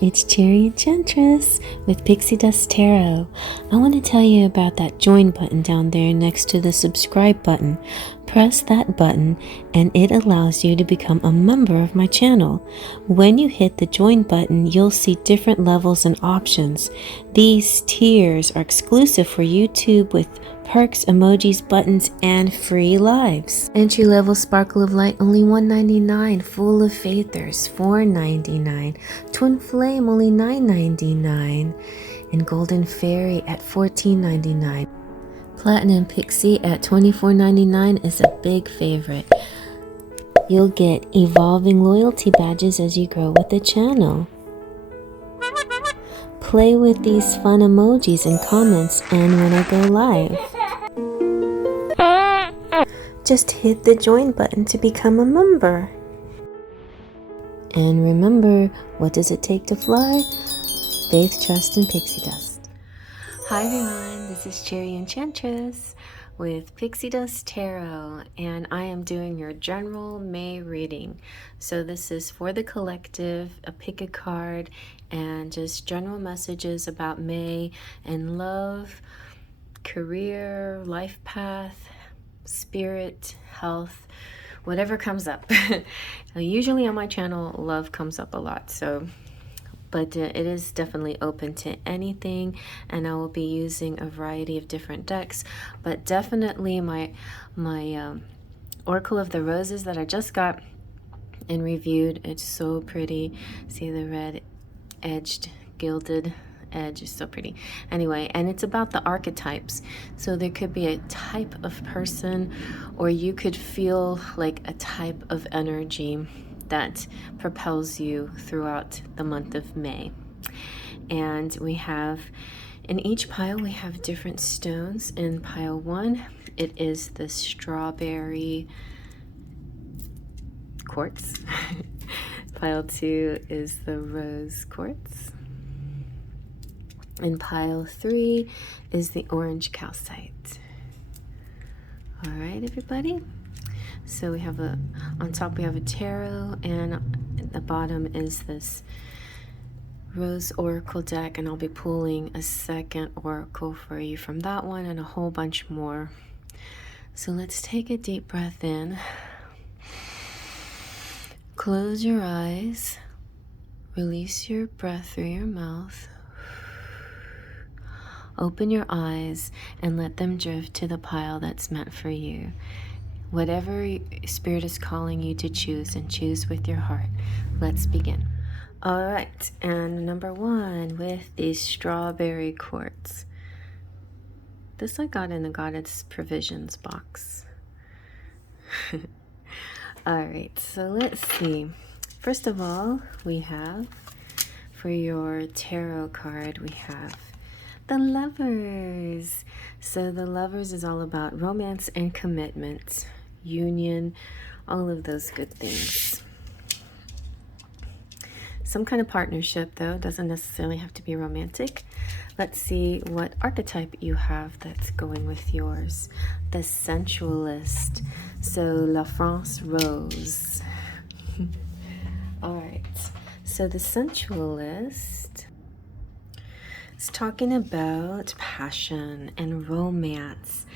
it's Cherry Enchantress with Pixie Dust Tarot. I want to tell you about that join button down there next to the subscribe button. Press that button and it allows you to become a member of my channel. When you hit the join button, you'll see different levels and options. These tiers are exclusive for YouTube with perks, emojis, buttons, and free lives. Entry level Sparkle of Light only $1.99, Full of Faithers $4.99, Twin Flame only $9.99, and Golden Fairy at $14.99. Platinum Pixie at $24.99 is a big favorite. You'll get evolving loyalty badges as you grow with the channel. Play with these fun emojis and comments and when I go live. Just hit the join button to become a member. And remember, what does it take to fly? Faith, trust, and pixie dust. Hi everyone, this is Cherry Enchantress with Pixie Dust Tarot, and I am doing your general May reading. So this is for the collective, pick a card, and just general messages about May and love, career, life path, spirit, health, whatever comes up. Usually on my channel, love comes up a lot, but it is definitely open to anything, and I will be using a variety of different decks. But definitely my Oracle of the Roses that I just got and reviewed, it's so pretty. See the red edged gilded edge is so pretty. Anyway, and it's about the archetypes. So there could be a type of person, or you could feel like a type of energy that propels you throughout the month of May. And we have, in each pile, we have different stones. In pile 1, it is the strawberry quartz. Pile 2 is the rose quartz. And pile 3 is the orange calcite. All right, everybody. So we have on top we have a tarot, and at the bottom is this Rose Oracle deck, and I'll be pulling a second oracle for you from that one and a whole bunch more. So let's take a deep breath in. Close your eyes. Release your breath through your mouth. Open your eyes and let them drift to the pile that's meant for you. Whatever Spirit is calling you to choose, and choose with your heart. Let's begin. All right, and number 1 with the strawberry quartz. This I got in the Goddessprovisions box. All right, so let's see. First of all, we have, for your tarot card, we have the Lovers. So the Lovers is all about romance and commitment, union, all of those good things. Some kind of partnership, though, doesn't necessarily have to be romantic. Let's see what archetype you have that's going with yours. The Sensualist. So La France Rose. All right. So the Sensualist is talking about passion and romance.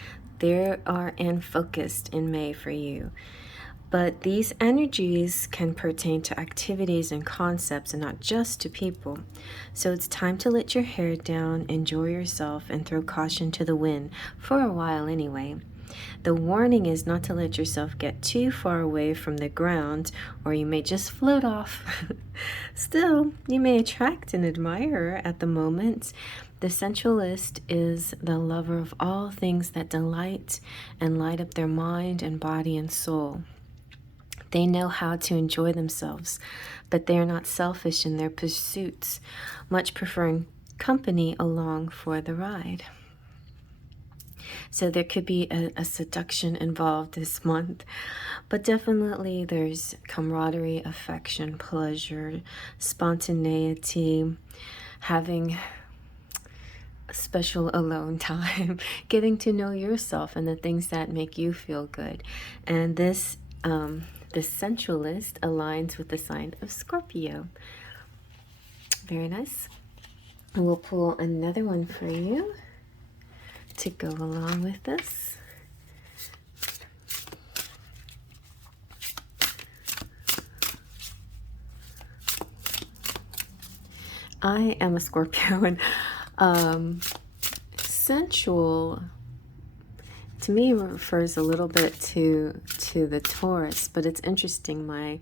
They are in focused in May for you. But these energies can pertain to activities and concepts and not just to people. So it's time to let your hair down, enjoy yourself, and throw caution to the wind, for a while anyway. The warning is not to let yourself get too far away from the ground, or you may just float off. Still, you may attract an admirer at the moment. The Sensualist is the lover of all things that delight and light up their mind and body and soul. They know how to enjoy themselves, but they are not selfish in their pursuits, much preferring company along for the ride. So there could be a seduction involved this month, but definitely there's camaraderie, affection, pleasure, spontaneity, having a special alone time, getting to know yourself and the things that make you feel good. And this the Sensualist aligns with the sign of Scorpio. Very nice. And we'll pull another one for you to go along with this. I am a Scorpio, and sensual to me refers a little bit to the Taurus, but it's interesting. My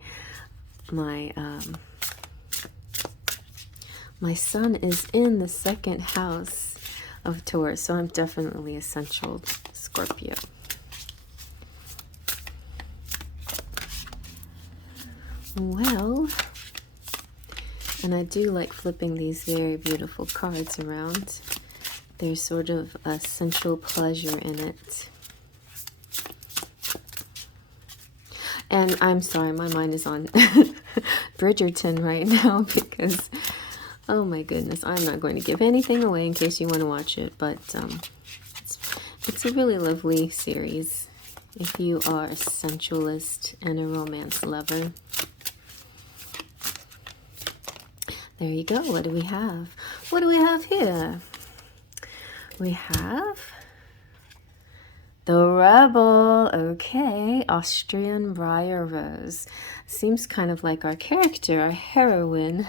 sun is in the second house of Taurus, so I'm definitely a sensual Scorpio. Well, and I do like flipping these very beautiful cards around. There's sort of a sensual pleasure in it. And I'm sorry, my mind is on Bridgerton right now because, oh my goodness, I'm not going to give anything away in case you want to watch it, but it's a really lovely series if you are a sensualist and a romance lover. There you go. What do we have? What do we have here? We have the Rebel. Okay, Austrian Briar Rose. Seems kind of like our character, our heroine,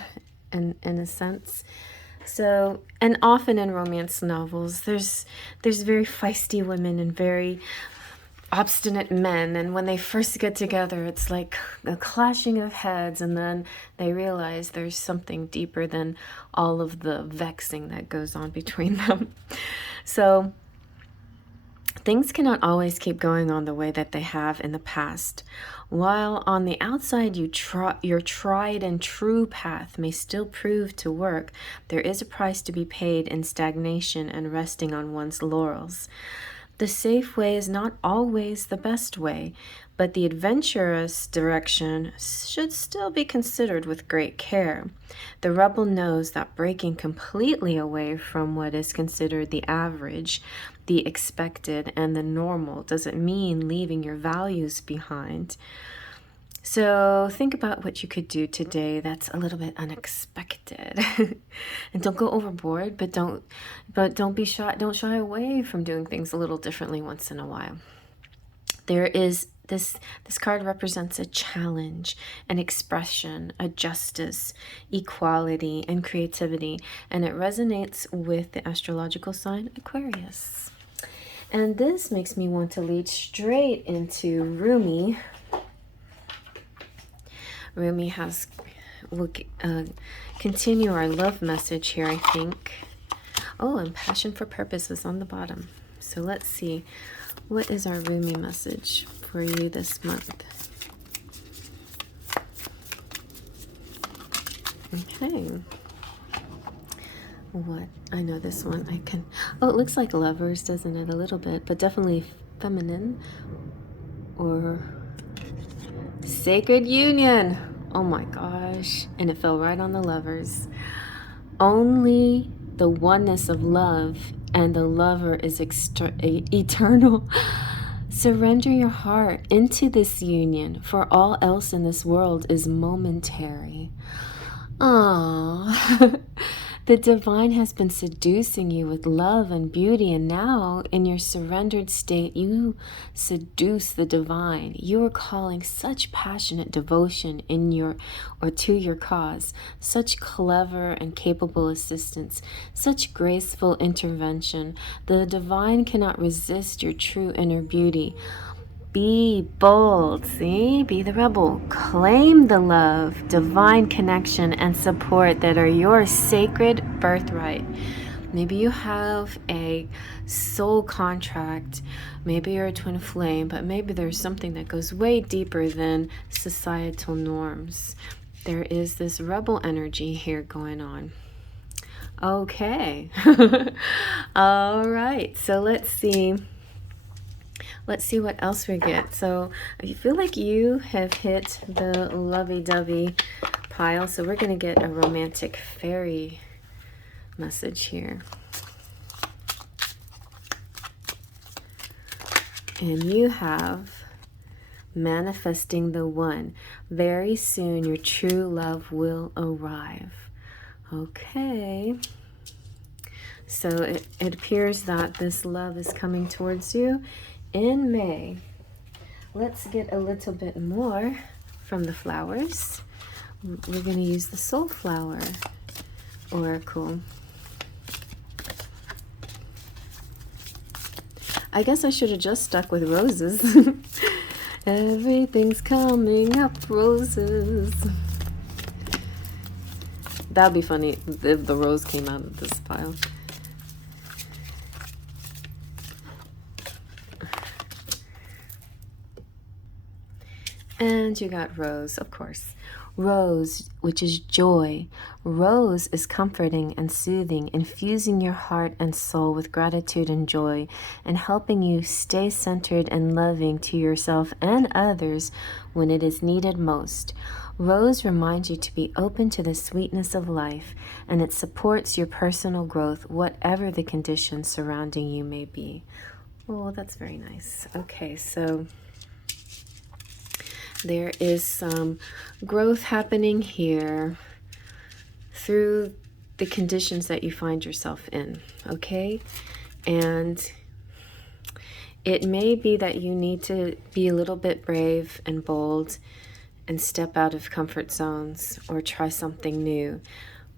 in a sense. So, and often in romance novels, there's very feisty women and very obstinate men, and when they first get together, it's like a clashing of heads, and then they realize there's something deeper than all of the vexing that goes on between them. So things cannot always keep going on the way that they have in the past. While on the outside your tried and true path may still prove to work, there is a price to be paid in stagnation and resting on one's laurels. The safe way is not always the best way, but the adventurous direction should still be considered with great care. The rebel knows that breaking completely away from what is considered the average, the expected, and the normal doesn't mean leaving your values behind. So think about what you could do today that's a little bit unexpected. And don't go overboard, but don't be shy, don't shy away from doing things a little differently once in a while. There is this card represents a challenge, an expression, a justice, equality, and creativity, and it resonates with the astrological sign Aquarius. And this makes me want to lead straight into Rumi. Rumi will continue our love message here, I think. Oh, and passion for purpose is on the bottom. So let's see. What is our Rumi message for you this month? Okay. What? I know this one. I can... Oh, it looks like lovers, doesn't it? A little bit, but definitely feminine or... Sacred union. Oh my gosh. And it fell right on the lovers. Only the oneness of love and the lover is eternal. Surrender your heart into this union, for all else in this world is momentary. Aww. The divine has been seducing you with love and beauty, and now in your surrendered state you seduce the divine. You are calling such passionate devotion to your cause, such clever and capable assistance, such graceful intervention. The divine cannot resist your true inner beauty. Be bold, see? Be the rebel. Claim the love, divine connection, and support that are your sacred birthright. Maybe you have a soul contract. Maybe you're a twin flame, but maybe there's something that goes way deeper than societal norms. There is this rebel energy here going on. Okay. All right. So let's see. Let's see what else we get. So I feel like you have hit the lovey-dovey pile. So we're going to get a romantic fairy message here. And you have manifesting the one. Very soon your true love will arrive. Okay. So it appears that this love is coming towards you in May. Let's get a little bit more from the flowers. We're going to use the Soulflower Oracle. I guess I should have just stuck with roses. Everything's coming up roses. That'd be funny if the rose came out of this pile. And you got rose, of course. Rose, which is joy. Rose is comforting and soothing, infusing your heart and soul with gratitude and joy, and helping you stay centered and loving to yourself and others when it is needed most. Rose reminds you to be open to the sweetness of life, and it supports your personal growth, whatever the conditions surrounding you may be. Oh, that's very nice. Okay, so there is some growth happening here through the conditions that you find yourself in, okay? And it may be that you need to be a little bit brave and bold and step out of comfort zones or try something new.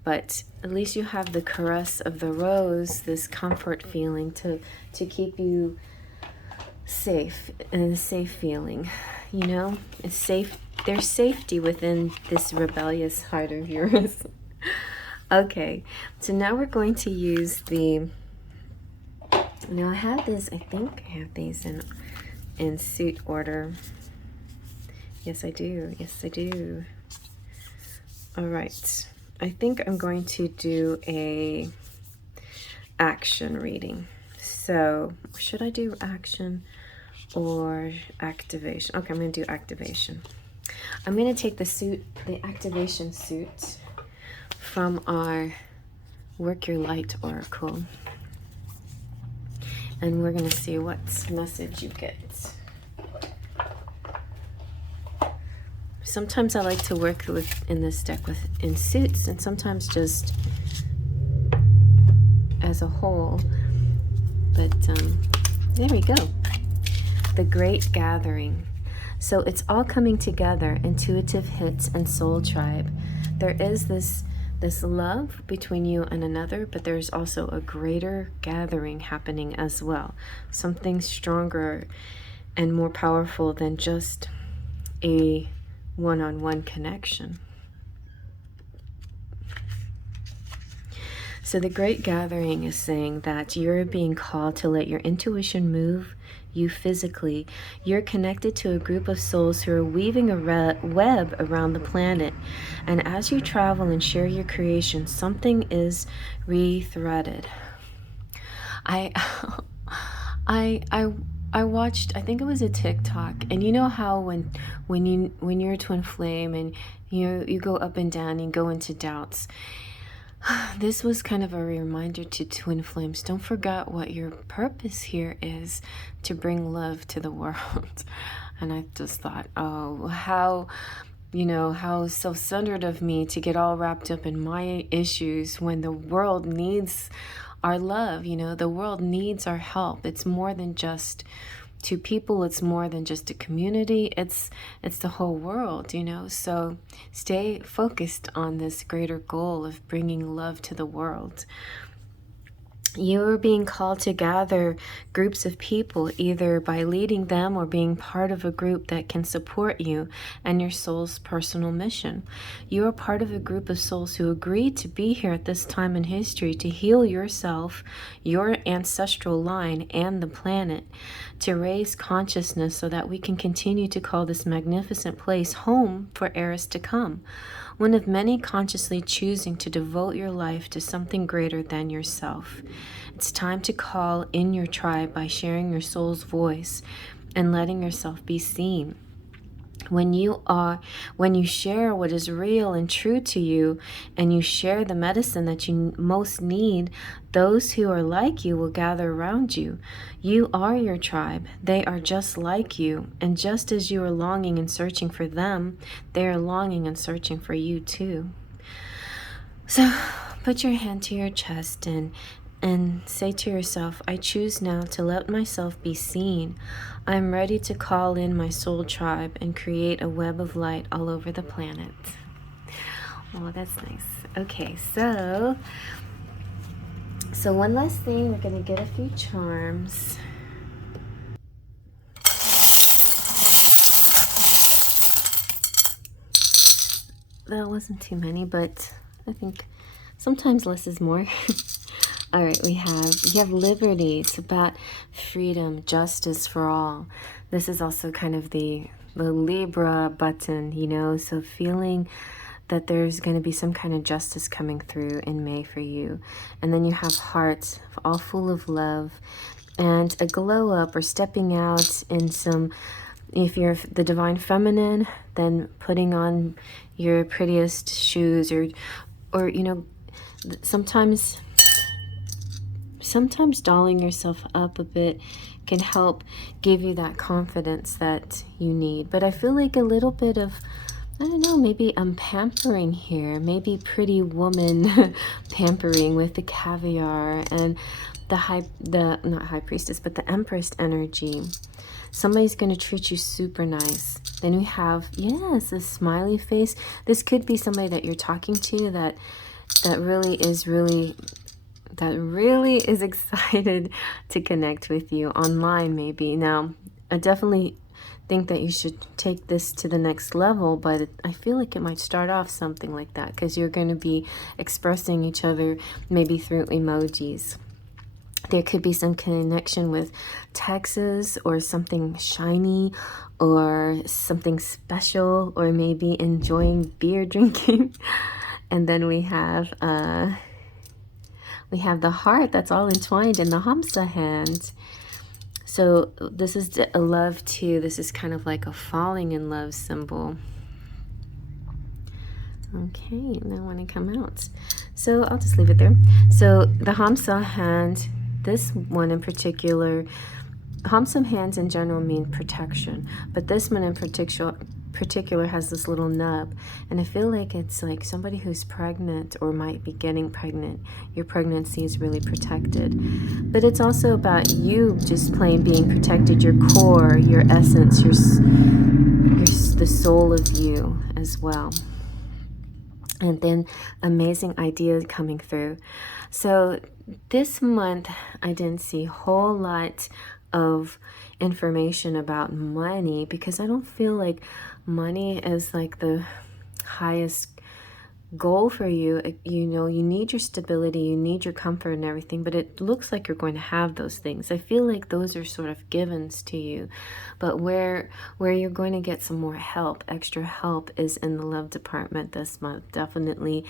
But at least you have the caress of the rose, this comfort feeling to keep you safe, and a safe feeling, you know? It's safe. There's safety within this rebellious heart of yours. Okay, so now we're going to use the, now I have this, I think I have these in suit order. Yes, I do. Yes, I do. All right. I think I'm going to do a action reading. So should I do action or activation? Okay, I'm going to do activation. I'm going to take the suit, the activation suit from our Work Your Light Oracle. And we're going to see what message you get. Sometimes I like to work with in this deck in suits, and sometimes just as a whole. But there we go. The Great Gathering. So it's all coming together, intuitive hits and soul tribe. There is this love between you and another, but there's also a greater gathering happening as well. Something stronger and more powerful than just a one-on-one connection. So the Great Gathering is saying that you're being called to let your intuition move you physically. You're connected to a group of souls who are weaving a web around the planet. And as you travel and share your creation, something is re-threaded. I watched, I think it was a TikTok, and you know how when you're a twin flame and you go up and down and go into doubts. This was kind of a reminder to twin flames. Don't forget what your purpose here is, to bring love to the world. And I just thought, oh, how self-centered of me to get all wrapped up in my issues when the world needs our love. The world needs our help. It's more than just two people. It's more than just a community. It's the whole world, so stay focused on this greater goal of bringing love to the world. You're being called to gather groups of people, either by leading them or being part of a group that can support you and your soul's personal mission. You are part of a group of souls who agreed to be here at this time in history to heal yourself, your ancestral line, and the planet, to raise consciousness so that we can continue to call this magnificent place home for eras to come. One of many consciously choosing to devote your life to something greater than yourself. It's time to call in your tribe by sharing your soul's voice and letting yourself be seen. When you share what is real and true to you, and you share the medicine that you most need, those who are like you will gather around you. You are your tribe. They are just like you. And just as you are longing and searching for them, they are longing and searching for you too. So put your hand to your chest and say to yourself, I choose now to let myself be seen. I'm ready to call in my soul tribe and create a web of light all over the planet. Oh, that's nice. Okay, so one last thing, we're gonna get a few charms. That wasn't too many, but I think sometimes less is more. All right, you have liberty. It's about freedom, justice for all. This is also kind of the Libra button, you know, so feeling that there's going to be some kind of justice coming through in May for you. And then you have hearts all full of love and a glow up or stepping out in some, if you're the divine feminine, then putting on your prettiest shoes or you know, sometimes dolling yourself up a bit can help give you that confidence that you need. But I feel like a little bit of, I don't know, maybe I'm pampering here, maybe pretty woman pampering with the caviar and not high priestess, but the empress energy. Somebody's going to treat you super nice. Then we have, yes, a smiley face. This could be somebody that you're talking to that really is excited to connect with you online maybe. Now, I definitely think that you should take this to the next level, but I feel like it might start off something like that because you're going to be expressing each other maybe through emojis. There could be some connection with Texas or something shiny or something special, or maybe enjoying beer drinking. And then we have the heart that's all entwined in the Hamsa hand. So this is a love too. This is kind of like a falling in love symbol. Okay, now I want to come out. So I'll just leave it there. So the Hamsa hand, this one in particular, Hamsa hands in general mean protection, but this one in particular has this little nub, and I feel like it's like somebody who's pregnant or might be getting pregnant. Your pregnancy is really protected, but it's also about you just plain being protected, your core, your essence, the soul of you as well. And then amazing ideas coming through. So this month I didn't see a whole lot of information about money because I don't feel like money is like the highest goal for you. You know, you need your stability, you need your comfort and everything, but it looks like you're going to have those things. I feel like those are sort of givens to you, but where you're going to get some more help, extra help, is in the love department this month, definitely.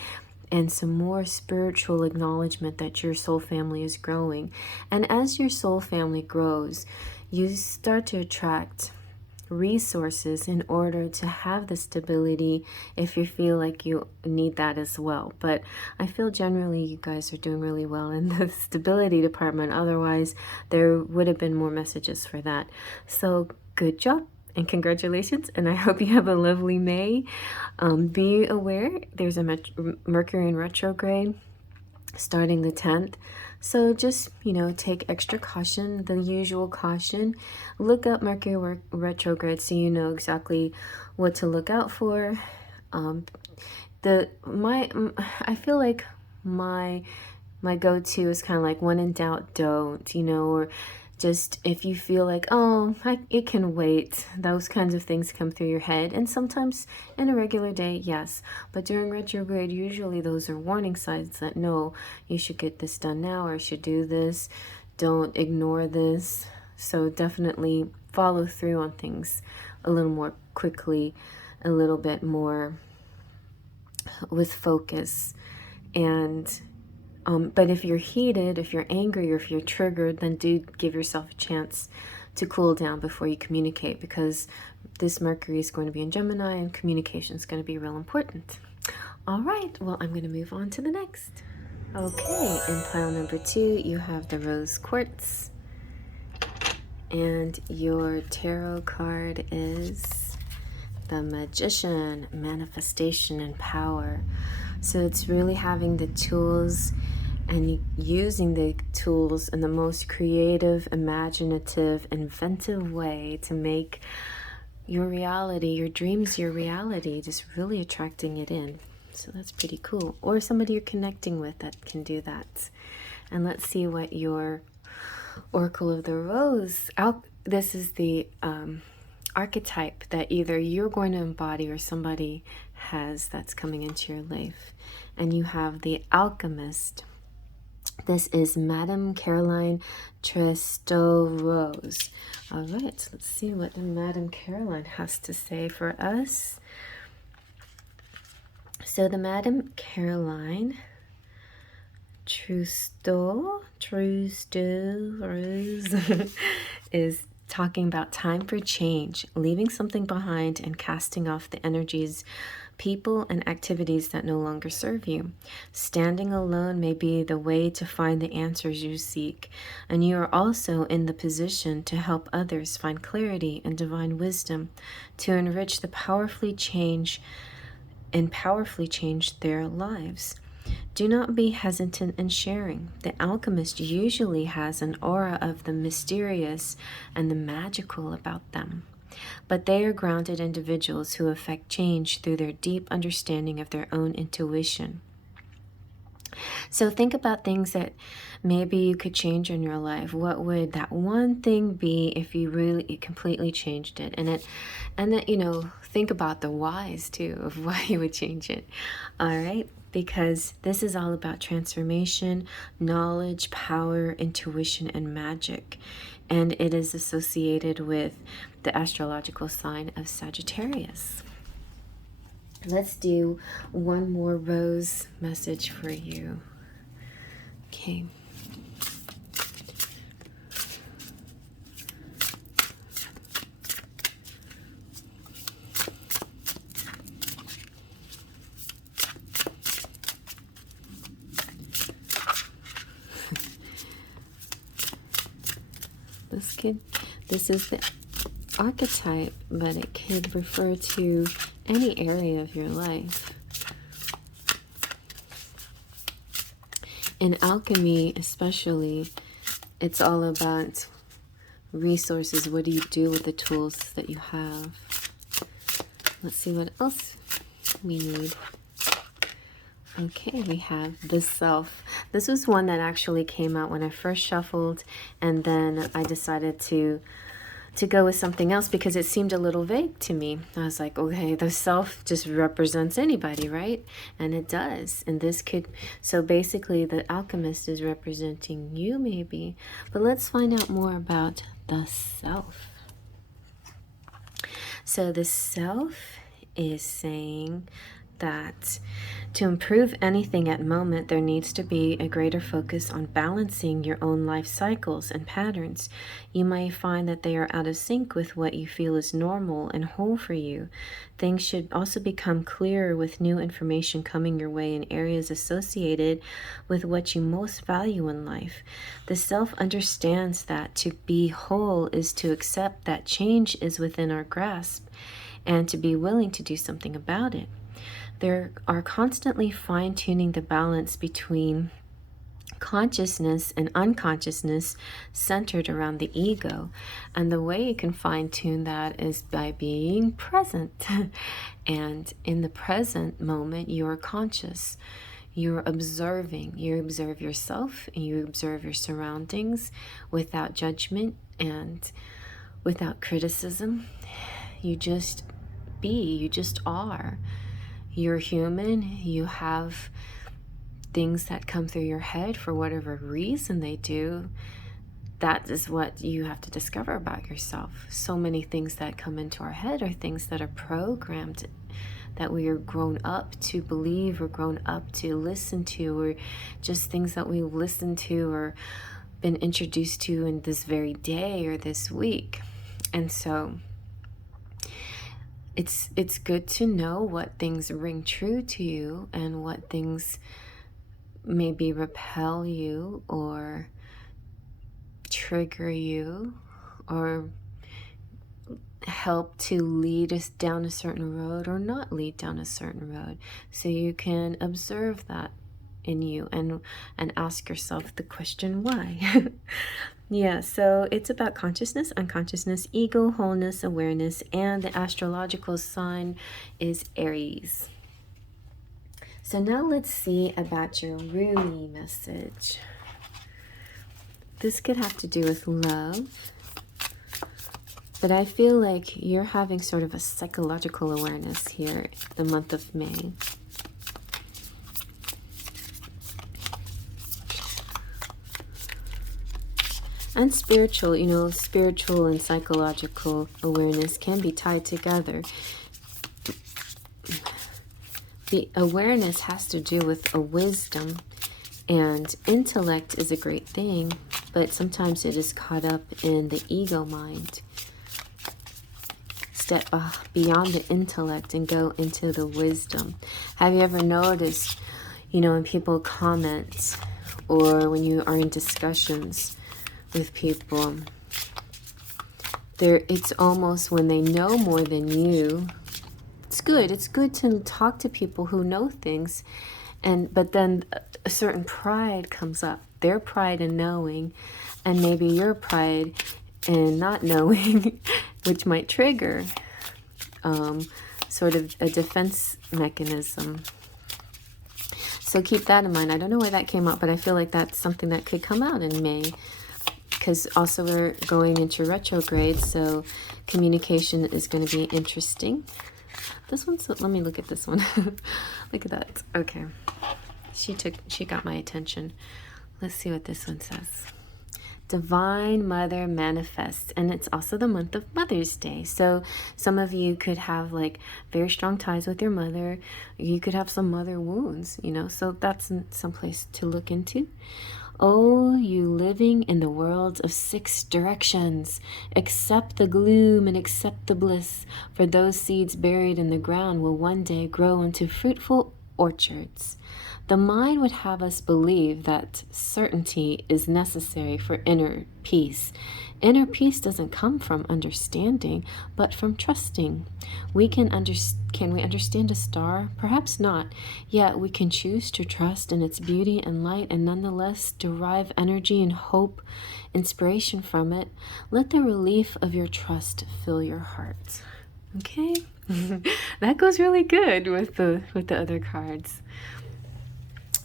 And some more spiritual acknowledgement that your soul family is growing. And as your soul family grows, you start to attract resources in order to have the stability if you feel like you need that as well. But I feel generally you guys are doing really well in the stability department. Otherwise, there would have been more messages for that. So good job. And congratulations, and I hope you have a lovely May. Be aware, there's a Mercury in retrograde starting the 10th. So just, you know, take extra caution, the usual caution. Look up Mercury retrograde so you know exactly what to look out for. I feel like my go-to is kind of like, when in doubt, don't, you know, or just if you feel like, oh, it can wait, those kinds of things come through your head. And sometimes in a regular day, yes. But during retrograde, usually those are warning signs that, no, you should get this done now, or you should do this. Don't ignore this. So definitely follow through on things a little more quickly, a little bit more with focus. And but if you're heated, if you're angry, or if you're triggered, then do give yourself a chance to cool down before you communicate, because this Mercury is going to be in Gemini and communication is going to be real important. All right, well, I'm going to move on to the next. Okay, in pile number 2, you have the Rose Quartz. And your tarot card is the Magician, Manifestation and Power. So it's really having the tools and using the tools in the most creative, imaginative, inventive way to make your reality, your dreams, your reality, just really attracting it in. So that's pretty cool. Or somebody you're connecting with that can do that. And let's see what your Oracle of the Rose, this is the archetype that either you're going to embody or somebody has that's coming into your life. And you have the Alchemist. This is Madame Caroline Tresto Rose. All right, let's see what Madame Caroline has to say for us. So the Madame Caroline Trusteau Rose is talking about time for change, leaving something behind and casting off the energies, people, and activities that no longer serve you. Standing alone may be the way to find the answers you seek, and you are also in the position to help others find clarity and divine wisdom to enrich the powerfully change their lives. Do not be hesitant in sharing. The alchemist usually has an aura of the mysterious and the magical about them, but they are grounded individuals who affect change through their deep understanding of their own intuition. So think about things that maybe you could change in your life. What would that one thing be if you really completely changed it? And that, you know, think about the whys too of why you would change it. All right? Because this is all about transformation, knowledge, power, intuition, and magic. And it is associated with the astrological sign of Sagittarius. Let's do one more rose message for you. Okay. This is the archetype, but it could refer to any area of your life. In alchemy especially, it's all about resources. What do you do with the tools that you have? Let's see what else we need. Okay, we have the Self. This was one that actually came out when I first shuffled, and then I decided to go with something else because it seemed a little vague to me. I was like, okay, the Self just represents anybody, right? And it does. And this could, so basically the alchemist is representing you maybe. But let's find out more about the Self. So the Self is saying that to improve anything at the moment, there needs to be a greater focus on balancing your own life cycles and patterns. You may find that they are out of sync with what you feel is normal and whole for you. Things should also become clearer with new information coming your way in areas associated with what you most value in life. The Self understands that to be whole is to accept that change is within our grasp and to be willing to do something about it. They are constantly fine-tuning the balance between consciousness and unconsciousness centered around the ego. And the way you can fine-tune that is by being present. And in the present moment, you're conscious. You're observing. You observe yourself and you observe your surroundings without judgment and without criticism. You just be. You just are. You're human. You have things that come through your head for whatever reason they do. That is what you have to discover about yourself. So many things that come into our head are things that are programmed, that we are grown up to believe or grown up to listen to, or just things that we listen to or been introduced to in this very day or this week. And so it's good to know what things ring true to you and what things maybe repel you or trigger you or help to lead us down a certain road or not lead down a certain road. So you can observe that in you and ask yourself the question, why? Yeah, so it's about consciousness, unconsciousness, ego, wholeness, awareness, and the astrological sign is Aries. So now let's see about your Rumi message. This could have to do with love, but I feel like you're having sort of a psychological awareness here the month of May. And spiritual, you know, spiritual and psychological awareness can be tied together. The awareness has to do with a wisdom, and intellect is a great thing, but sometimes it is caught up in the ego mind. Step beyond the intellect and go into the wisdom. Have you ever noticed, you know, when people comment or when you are in discussions with people, it's almost when they know more than you. It's good to talk to people who know things, but then a certain pride comes up, their pride in knowing, and maybe your pride in not knowing, which might trigger sort of a defense mechanism. So keep that in mind. I don't know why that came up, but I feel like that's something that could come out in May, because also we're going into retrograde, so communication is going to be interesting. This one's, let me look at this one. Look at that. Okay. She got my attention. Let's see what this one says. Divine Mother manifests, and it's also the month of Mother's Day. So some of you could have like very strong ties with your mother. You could have some mother wounds, you know, so that's some place to look into. Oh, you living in the world of 6 directions, accept the gloom and accept the bliss, for those seeds buried in the ground will one day grow into fruitful orchards. The mind would have us believe that certainty is necessary for inner peace. Inner peace doesn't come from understanding, but from trusting. Can we understand a star? Perhaps not. Yet we can choose to trust in its beauty and light and nonetheless derive energy and hope, inspiration from it. Let the relief of your trust fill your heart. Okay? That goes really good with the other cards.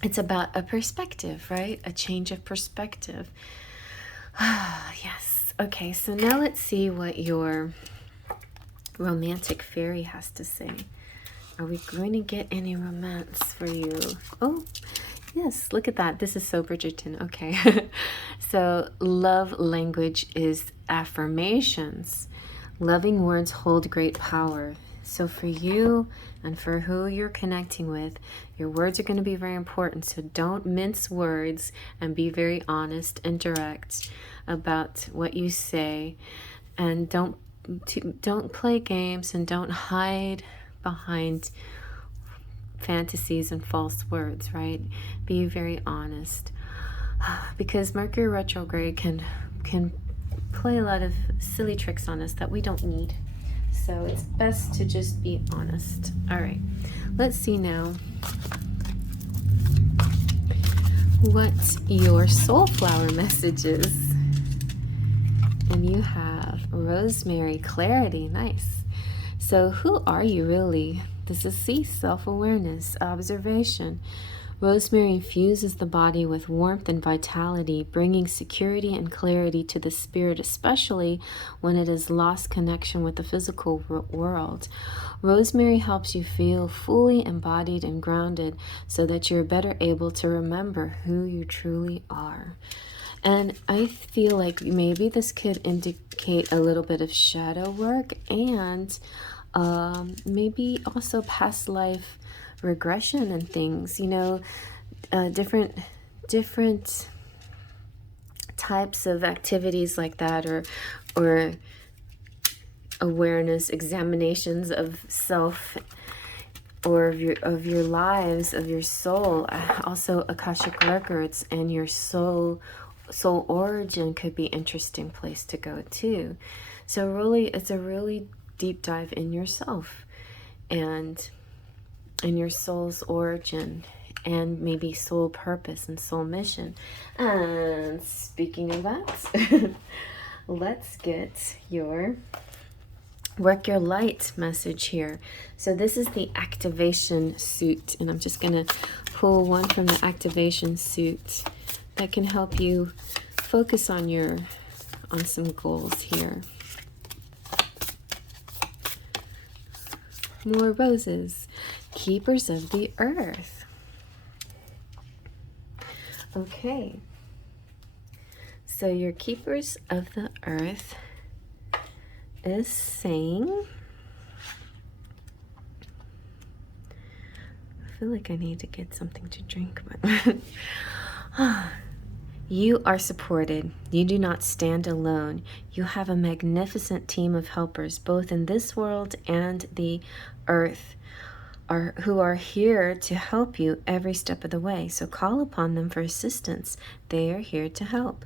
It's about a perspective, right? A change of perspective. Yes. Okay, so now let's see what your romantic fairy has to say. Are we going to get any romance for you? Oh, yes, look at that. This is so Bridgerton. Okay. So love language is affirmations. Loving words hold great power. So for you and for who you're connecting with, your words are going to be very important. So don't mince words and be very honest and direct about what you say. And don't play games and don't hide behind fantasies and false words, right? Be very honest. Because Mercury retrograde can play a lot of silly tricks on us that we don't need. So it's best to just be honest. All right, let's see now what your Soulflower message is. And you have Rosemary, clarity. Nice. So who are you really? This is self-awareness, observation. Rosemary infuses the body with warmth and vitality, bringing security and clarity to the spirit, especially when it has lost connection with the physical world. Rosemary helps you feel fully embodied and grounded so that you're better able to remember who you truly are. And I feel like maybe this could indicate a little bit of shadow work and maybe also past life regression and things, you know, different types of activities like that, or awareness examinations of self or of your lives, of your soul. Also Akashic records and your soul soul origin could be interesting place to go too. So really, it's a really deep dive in yourself and in your soul's origin and maybe soul purpose and soul mission. And speaking of that, let's get your work your light message here. So this is the activation suit, and I'm just gonna pull one from the activation suit that can help you focus on some goals here. More roses. Keepers of the earth. Okay. So your keepers of the earth is saying, I feel like I need to get something to drink, but you are supported. You do not stand alone. You have a magnificent team of helpers, both in this world and the earth, who are here to help you every step of the way. So call upon them for assistance. They are here to help.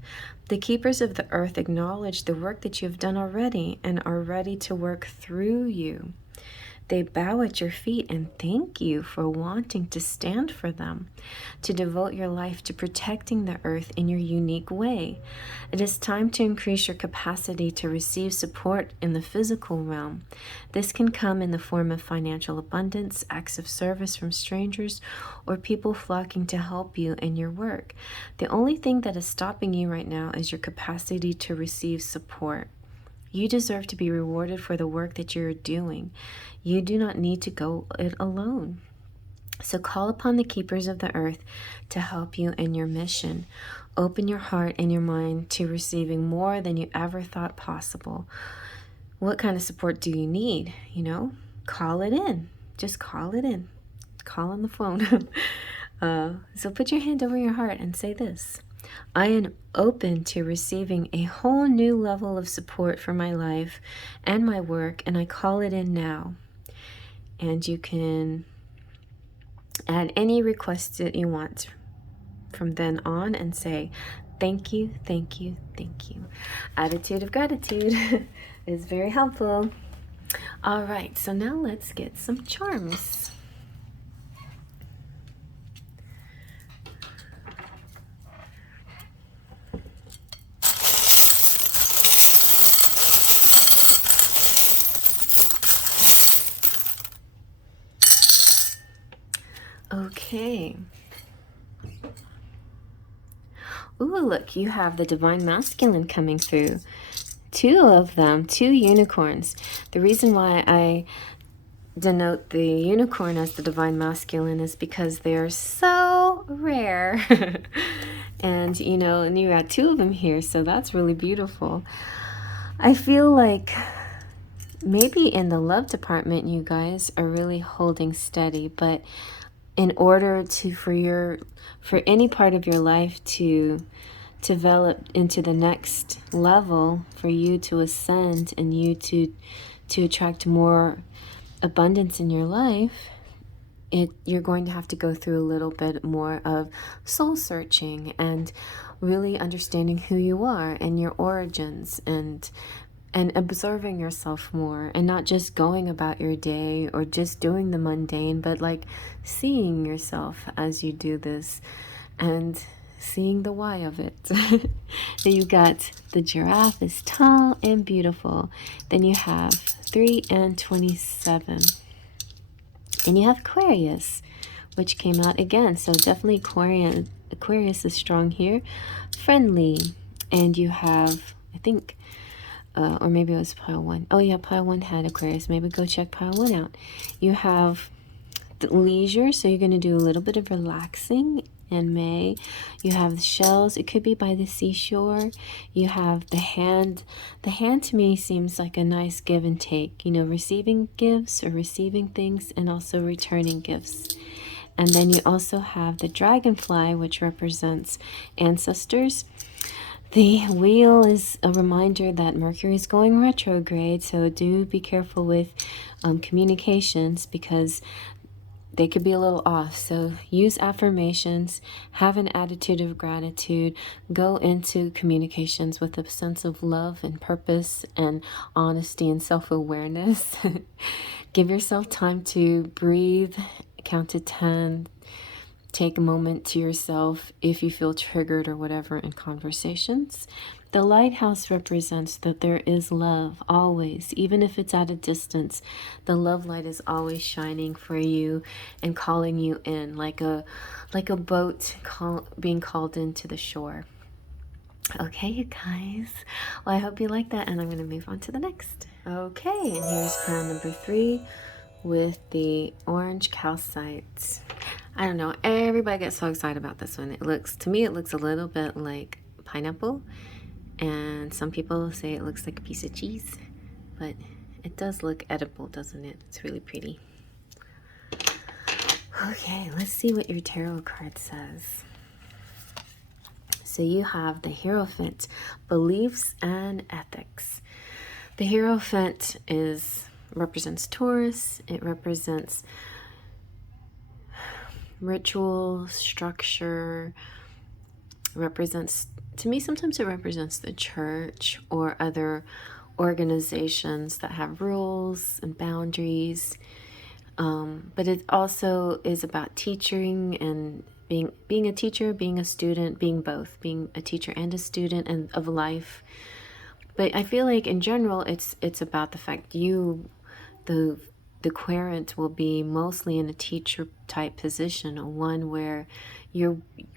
The keepers of the earth acknowledge the work that you have done already and are ready to work through you. They bow at your feet and thank you for wanting to stand for them, to devote your life to protecting the earth in your unique way. It is time to increase your capacity to receive support in the physical realm. This can come in the form of financial abundance, acts of service from strangers, or people flocking to help you in your work. The only thing that is stopping you right now is your capacity to receive support. You deserve to be rewarded for the work that you're doing. You do not need to go it alone. So call upon the keepers of the earth to help you in your mission. Open your heart and your mind to receiving more than you ever thought possible. What kind of support do you need? Call it in. Just call it in. Call on the phone. So put your hand over your heart and say this. I am open to receiving a whole new level of support for my life and my work, and I call it in now. And you can add any request that you want from then on and say, thank you, thank you, thank you. Attitude of gratitude is very helpful. All right, so now let's get some charms. Okay. Ooh, look, you have the Divine Masculine coming through. 2 of them, 2 unicorns. The reason why I denote the unicorn as the Divine Masculine is because they're so rare. And you got 2 of them here, so that's really beautiful. I feel like maybe in the love department you guys are really holding steady, but in order for any part of your life to develop into the next level, for you to ascend and you to attract more abundance in your life, you're going to have to go through a little bit more of soul searching and really understanding who you are and your origins and observing yourself more, and not just going about your day or just doing the mundane, but like seeing yourself as you do this and seeing the why of it. Then you got the giraffe is tall and beautiful. Then you have 3 and 27. And you have Aquarius, which came out again. So definitely Aquarius is strong here. Friendly. And you have, I think, or maybe it was pile 1. Oh yeah, pile 1 had Aquarius. Maybe go check pile 1 out. You have the leisure, so you're going to do a little bit of relaxing in May. You have the shells. It could be by the seashore. You have the hand. The hand to me seems like a nice give and take. Receiving gifts or receiving things, and also returning gifts. And then you also have the dragonfly, which represents ancestors. The wheel is a reminder that Mercury is going retrograde, so do be careful with communications, because they could be a little off. So use affirmations, have an attitude of gratitude, go into communications with a sense of love and purpose and honesty and self-awareness. Give yourself time to breathe, count to 10, take a moment to yourself if you feel triggered or whatever in conversations. The lighthouse represents that there is love always, even if it's at a distance. The love light is always shining for you and calling you in, like a boat being called into the shore. Okay, you guys. Well, I hope you like that, and I'm going to move on to the next. Okay, and here's pile number 3 with the orange calcite. I don't know, everybody gets so excited about this one. To me, it looks a little bit like pineapple, and some people say it looks like a piece of cheese, but it does look edible, doesn't it? It's really pretty. Okay, let's see what your tarot card says. So you have the Hierophant, beliefs and ethics. The Hierophant represents Taurus. It represents ritual, structure, to me, sometimes it represents the church or other organizations that have rules and boundaries. But it also is about teaching and being a teacher, being a student, being both, being a teacher and a student and of life. But I feel like in general, it's about the fact the querent will be mostly in a teacher type position, one where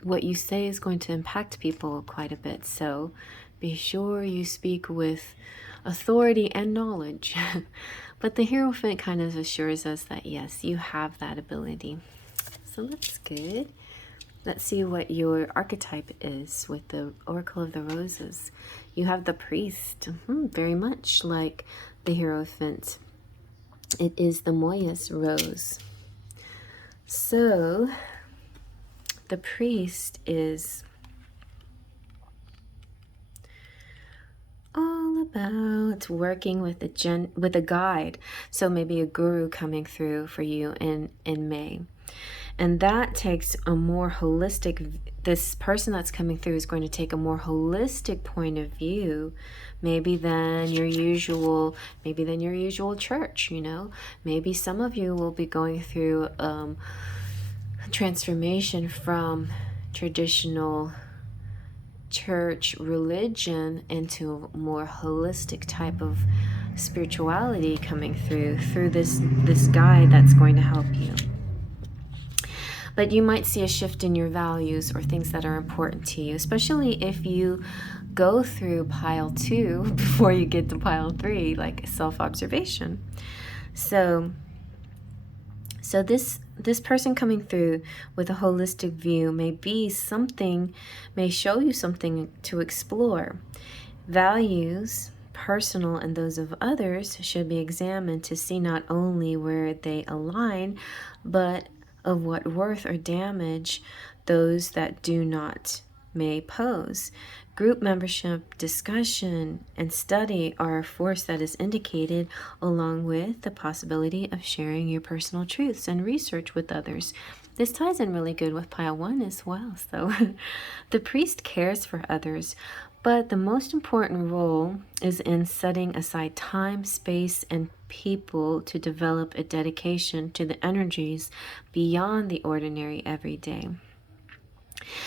what you say is going to impact people quite a bit. So be sure you speak with authority and knowledge. But the Hierophant kind of assures us that yes, you have that ability. So that's good. Let's see what your archetype is with the Oracle of the Roses. You have the Priest, very much like the Hierophant. It is the Moyas rose. So the Priest is all about working with a guide. So maybe a guru coming through for you in May. And that takes a more holistic, this person that's coming through is going to take a more holistic point of view, maybe than your usual church, you know. Maybe some of you will be going through transformation from traditional church religion into a more holistic type of spirituality coming through this guide that's going to help you. But you might see a shift in your values or things that are important to you, especially if you go through pile 2 before you get to pile 3, like self-observation. So this person coming through with a holistic view may show you something to explore. Values, personal and those of others, should be examined to see not only where they align, but of what worth or damage those that do not may pose. Group membership, discussion, and study are a force that is indicated, along with the possibility of sharing your personal truths and research with others. This ties in really good with pile 1 as well. So the Priest cares for others, but the most important role is in setting aside time, space, and people to develop a dedication to the energies beyond the ordinary everyday.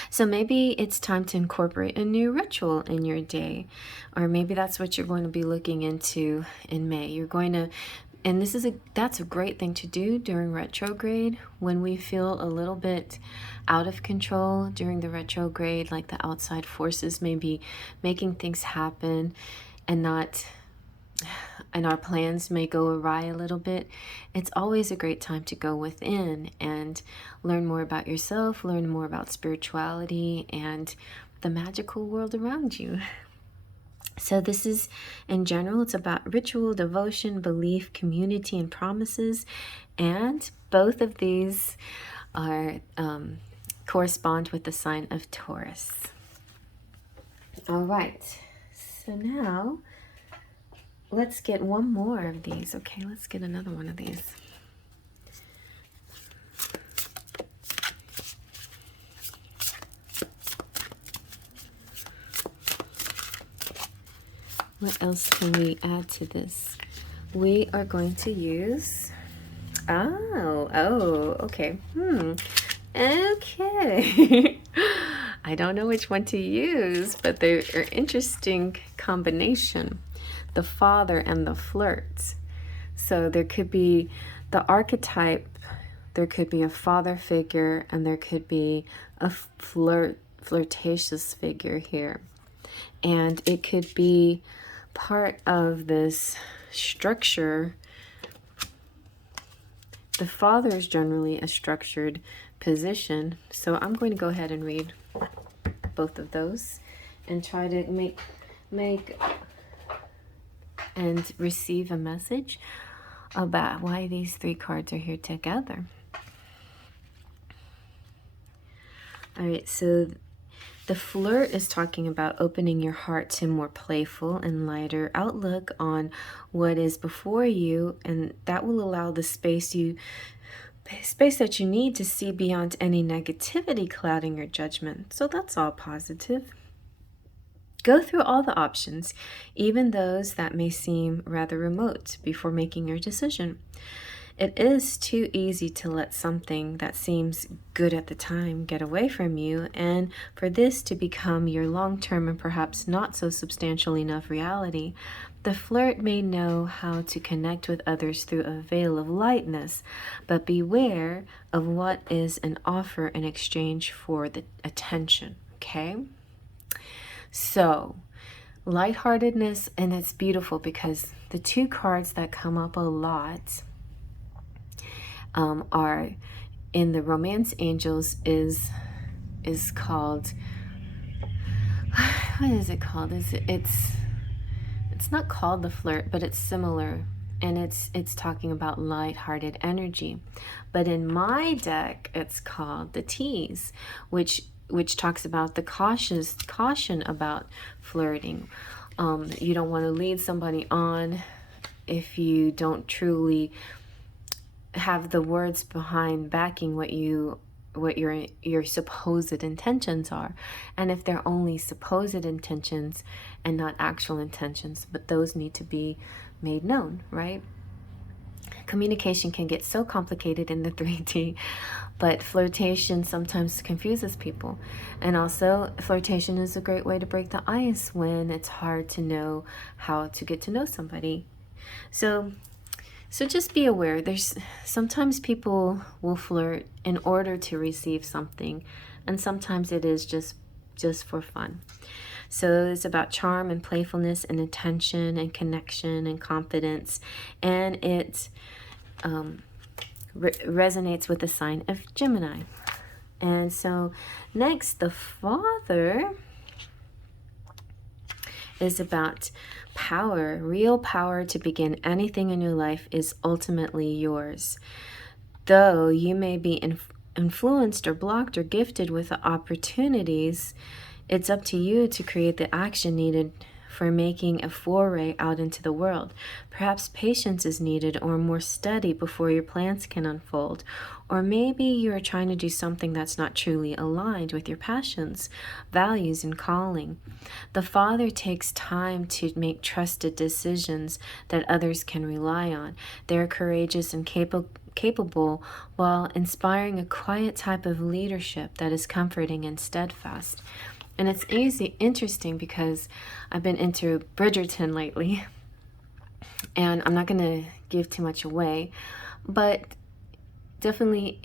So maybe it's time to incorporate a new ritual in your day, or maybe that's what you're going to be looking into in May. You're going to, and that's a great thing to do during retrograde, when we feel a little bit out of control during the retrograde, like the outside forces may be making things happen and our plans may go awry a little bit. It's always a great time to go within and learn more about yourself, learn more about spirituality and the magical world around you. So this is, in general, it's about ritual, devotion, belief, community, and promises. And both of these are correspond with the sign of Taurus. All right. So now let's get one more of these. Okay, let's get another one of these. What else can we add to this? We are going to use, okay. Okay. I don't know which one to use, but they're an interesting combination. The father and the flirt. So there could be the archetype, there could be a father figure, and there could be a flirtatious figure here. And it could be part of this structure. The father is generally a structured position. So I'm going to go ahead and read both of those and try to make and receive a message about why these three cards are here together. All right, so the flirt is talking about opening your heart to more playful and lighter outlook on what is before you, and that will allow the space that you need to see beyond any negativity clouding your judgment. So that's all positive. Go through all the options, even those that may seem rather remote, before making your decision. It is too easy to let something that seems good at the time get away from you, and for this to become your long-term and perhaps not so substantial enough reality. The flirt may know how to connect with others through a veil of lightness, but beware of what is an offer in exchange for the attention, okay? So, lightheartedness, and it's beautiful because the two cards that come up a lot are in the Romance Angels is called, what is it called? It's not called the flirt, but it's similar, and it's talking about lighthearted energy. But in my deck, it's called the Tease, which talks about the caution about flirting. You don't want to lead somebody on if you don't truly have the words behind backing what your supposed intentions are. And if they're only supposed intentions and not actual intentions, but those need to be made known, right? Communication can get so complicated in the 3D, but flirtation sometimes confuses people. And also, flirtation is a great way to break the ice when it's hard to know how to get to know somebody. So just be aware. There's sometimes people will flirt in order to receive something, and sometimes it is just for fun. So it's about charm and playfulness and attention and connection and confidence, and it resonates with the sign of Gemini. And so next, the Father is about power. Real power to begin anything in your life is ultimately yours. Though you may be influenced or blocked or gifted with the opportunities, it's up to you to create the action needed for making a foray out into the world. Perhaps patience is needed, or more study before your plans can unfold. Or maybe you are trying to do something that's not truly aligned with your passions, values, and calling. The Father takes time to make trusted decisions that others can rely on. They're courageous and capable while inspiring a quiet type of leadership that is comforting and steadfast. And it's interesting because I've been into Bridgerton lately, and I'm not going to give too much away, but definitely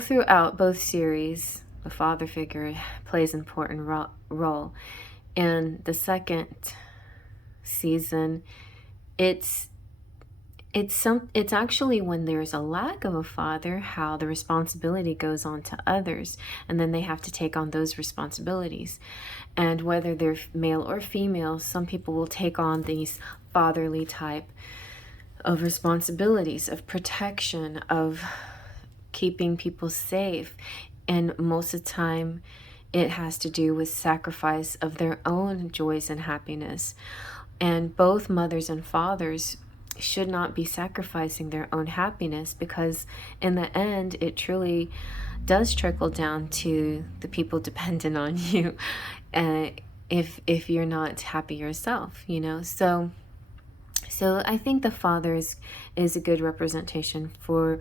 throughout both series, the father figure plays an important role. And the second season, it's actually when there's a lack of a father, how the responsibility goes on to others, and then they have to take on those responsibilities. And whether they're male or female, some people will take on these fatherly type of responsibilities, of protection, of keeping people safe. And most of the time, it has to do with sacrifice of their own joys and happiness. And both mothers and fathers should not be sacrificing their own happiness, because in the end it truly does trickle down to the people dependent on you. if you're not happy yourself, you know. So I think the father is a good representation for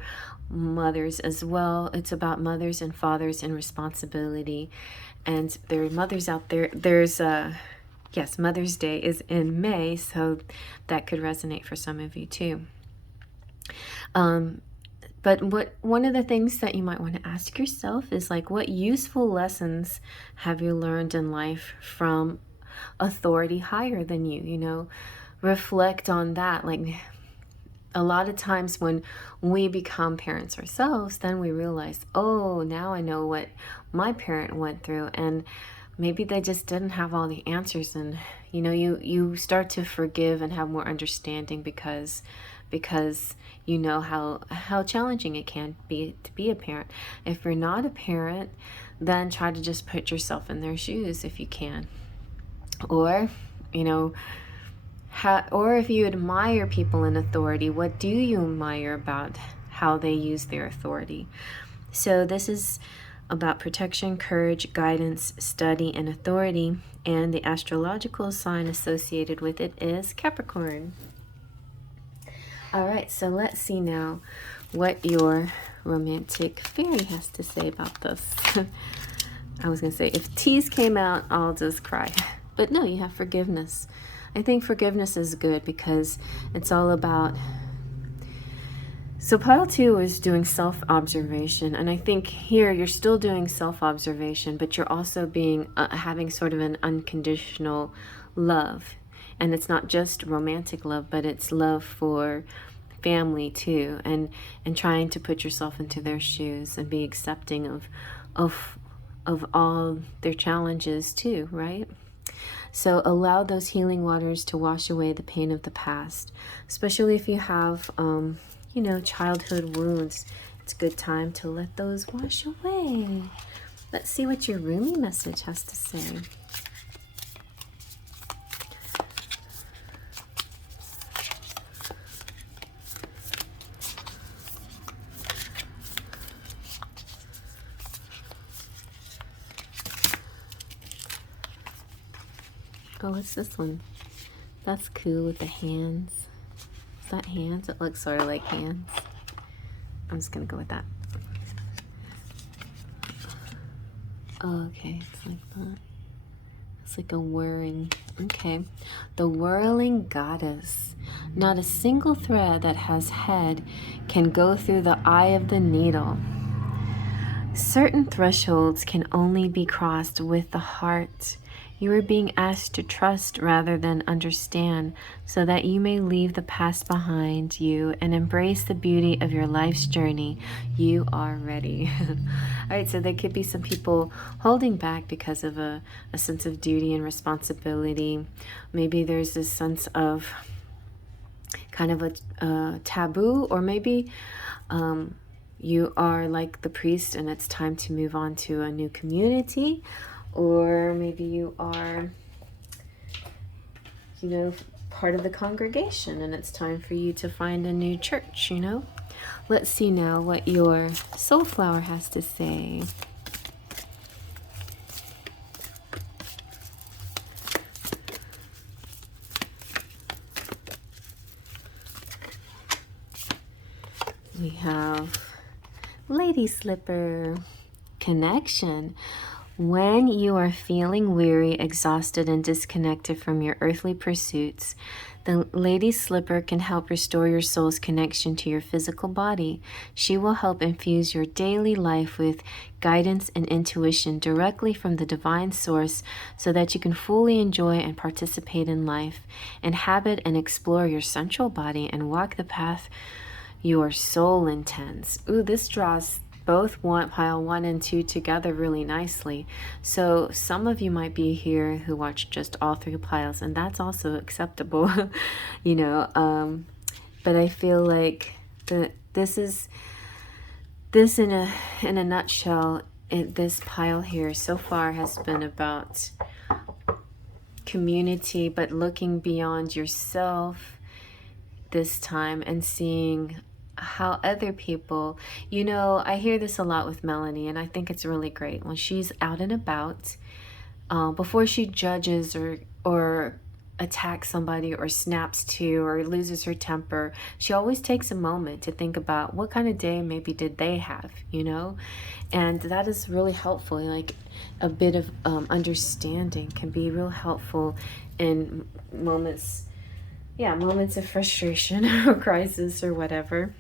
mothers as well. It's about mothers and fathers and responsibility. And there are mothers out there. There's yes, Mother's Day is in May, so that could resonate for some of you too. But one of the things that you might want to ask yourself is like, what useful lessons have you learned in life from authority higher than you? You know, reflect on that. Like, a lot of times when we become parents ourselves, then we realize, oh, now I know what my parent went through, and maybe they just didn't have all the answers. And you know, you start to forgive and have more understanding because you know how challenging it can be to be a parent. If you're not a parent, then try to just put yourself in their shoes if you can. Or, you know, or if you admire people in authority, what do you admire about how they use their authority? So this is about protection, courage, guidance, study, and authority. And the astrological sign associated with it is Capricorn. All right, so let's see now what your romantic fairy has to say about this. I was going to say, if tears came out, I'll just cry. But no, you have forgiveness. I think forgiveness is good because it's all about... So pile 2 is doing self-observation, and I think here you're still doing self-observation, but you're also being having sort of an unconditional love. And it's not just romantic love, but it's love for family too, and trying to put yourself into their shoes and be accepting of all their challenges too, right? So allow those healing waters to wash away the pain of the past, especially if you have, you know, childhood wounds. It's a good time to let those wash away. Let's see what your Rumi message has to say. Oh, what's this one? That's cool with the hands. Is that hands? It looks sort of like hands. I'm just gonna go with that. Oh, okay, it's like that. It's like a whirring. Okay. The whirling goddess. Not a single thread that has head can go through the eye of the needle. Certain thresholds can only be crossed with the heart. You are being asked to trust rather than understand, so that you may leave the past behind you and embrace the beauty of your life's journey. You are ready. All right, so there could be some people holding back because of a sense of duty and responsibility. Maybe there's this sense of kind of a taboo, or maybe you are like the priest and it's time to move on to a new community. Or maybe you are, you know, part of the congregation and it's time for you to find a new church, you know. Let's see now what your Soulflower has to say. We have Lady Slipper. Connection. When you are feeling weary, exhausted, and disconnected from your earthly pursuits, the Lady Slipper can help restore your soul's connection to your physical body. She will help infuse your daily life with guidance and intuition directly from the divine source so that you can fully enjoy and participate in life, inhabit and explore your central body, and walk the path your soul intends. Ooh, this draws both pile 1 and 2 together really nicely. So some of you might be here who watch just all 3 piles, and that's also acceptable, you know. But I feel like this in a nutshell. This pile here so far has been about community, but looking beyond yourself this time and seeing how other people, you know, I hear this a lot with Melanie, and I think it's really great when she's out and about, before she judges or attacks somebody or snaps to or loses her temper, she always takes a moment to think about what kind of day maybe did they have, you know? And that is really helpful. Like a bit of understanding can be real helpful in moments, yeah, moments of frustration or crisis or whatever.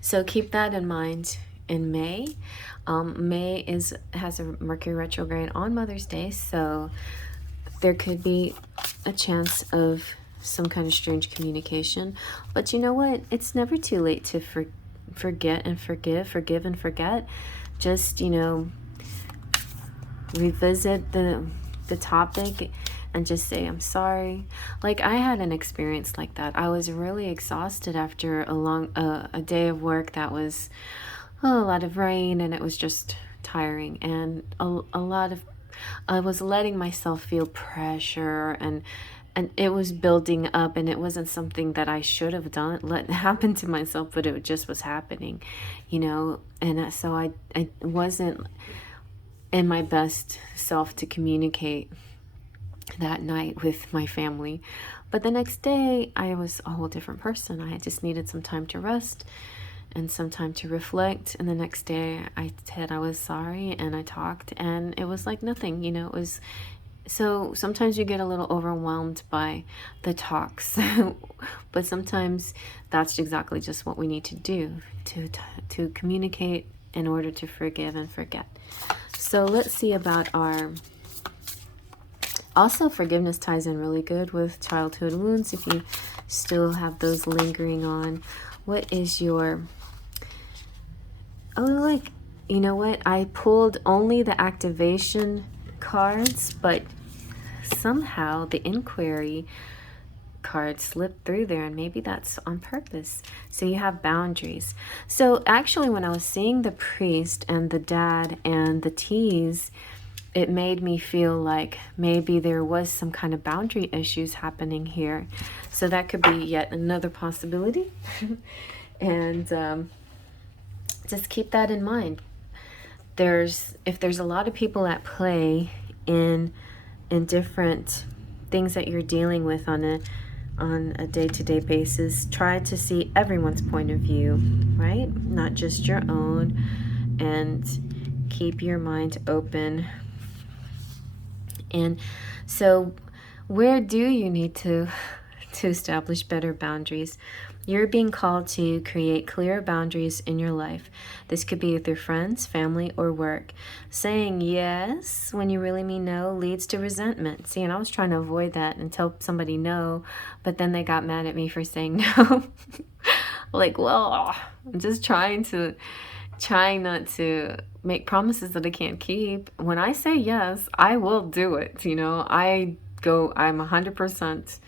So keep that in mind in May. May has a Mercury retrograde on Mother's Day, so there could be a chance of some kind of strange communication. But you know what? It's never too late to forget and forgive and forget. Just, you know, revisit the topic and just say, I'm sorry. Like, I had an experience like that. I was really exhausted after a day of work that was a lot of rain, and it was just tiring, and a lot of, I was letting myself feel pressure, and it was building up, and it wasn't something that I should have done, let happen to myself, but it just was happening, you know. And so I wasn't in my best self to communicate that night with my family. But the next day I was a whole different person. I just needed some time to rest and some time to reflect. And the next day I said I was sorry, and I talked, and it was like nothing, you know. It was, so sometimes you get a little overwhelmed by the talks, but sometimes that's exactly just what we need to do to communicate in order to forgive and forget. So let's see about our, also forgiveness ties in really good with childhood wounds. If you still have those lingering on, what is your, oh, like, you know what? I pulled only the activation cards, but somehow the inquiry card slipped through there, and maybe that's on purpose. So you have boundaries. So actually, when I was seeing the priest and the dad and the teas, it made me feel like maybe there was some kind of boundary issues happening here. So that could be yet another possibility. And just keep that in mind. If there's a lot of people at play in different things that you're dealing with on a day-to-day basis, try to see everyone's point of view, right? Not just your own, and keep your mind open. And so where do you need to establish better boundaries? You're being called to create clear boundaries in your life. This could be with your friends, family, or work. Saying yes when you really mean no leads to resentment. See, and I was trying to avoid that and tell somebody no, but then they got mad at me for saying no. Like, well, I'm just trying not to make promises that I can't keep. When I say yes, I will do it. You know, I'm 100%